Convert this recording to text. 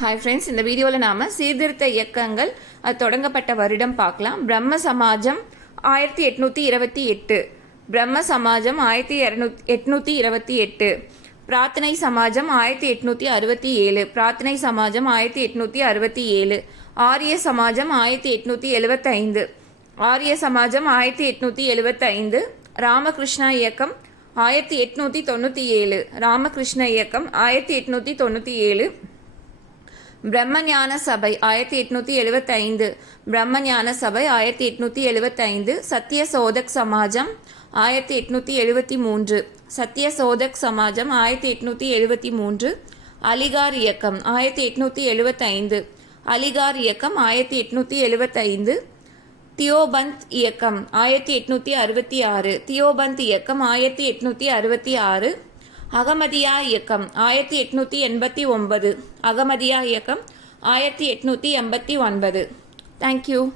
Hi friends இந்த வீடியோவில் நாம் சீர்திருத்த இயக்கங்கள் அது தொடங்கப்பட்ட வருடம் பார்க்கலாம். பிரம்ம சமாஜம் ஆயிரத்தி எட்நூற்றி இருபத்தி எட்டு. பிரம்ம சமாஜம் ஆயிரத்தி இரநூத் எட்நூற்றி இருபத்தி எட்டு. பிரார்த்தனை சமாஜம் ஆயிரத்தி எட்நூற்றி அறுபத்தி ஏழு. பிரார்த்தனை சமாஜம் ஆயிரத்தி எட்நூற்றி அறுபத்தி ஏழு. ஆரிய சமாஜம் ஆயிரத்தி எட்நூற்றி எழுபத்தைந்து ஆரிய சமாஜம் ஆயிரத்தி எட்நூற்றி எழுபத்தைந்து ராமகிருஷ்ணா இயக்கம் ஆயிரத்தி எட்நூற்றி தொண்ணூற்றி ஏழு. ராமகிருஷ்ண இயக்கம் ஆயிரத்தி எட்நூற்றி தொண்ணூற்றி ஏழு. பிரம்மஞான சபை ஆயிரத்தி எட்நூற்றி எழுபத்தைந்து பிரம்மஞான சபை ஆயிரத்தி எட்நூற்றி எழுபத்தைந்து சத்திய சோதக் சமாஜம் ஆயிரத்தி எட்நூற்றி எழுபத்தி மூன்று சத்திய சோதக் சமாஜம் ஆயிரத்தி எட்நூற்றி எழுபத்தி மூன்று அலிகார் இயக்கம் ஆயிரத்தி எட்நூற்றி எழுபத்தைந்து அலிகார் இயக்கம் ஆயிரத்தி எட்நூற்றி எழுபத்தைந்து தியோபந்த் இயக்கம் ஆயிரத்தி எட்நூற்றி அறுபத்தி ஆறு. தியோபந்த் இயக்கம் ஆயிரத்தி எட்நூற்றி அறுபத்தி ஆறு. அகமதியா இயக்கம் ஆயிரத்தி எட்நூற்றி எண்பத்தி ஒன்பது. அகமதியா இயக்கம் ஆயிரத்தி எட்நூற்றி எண்பத்தி ஒன்பது. தேங்க்யூ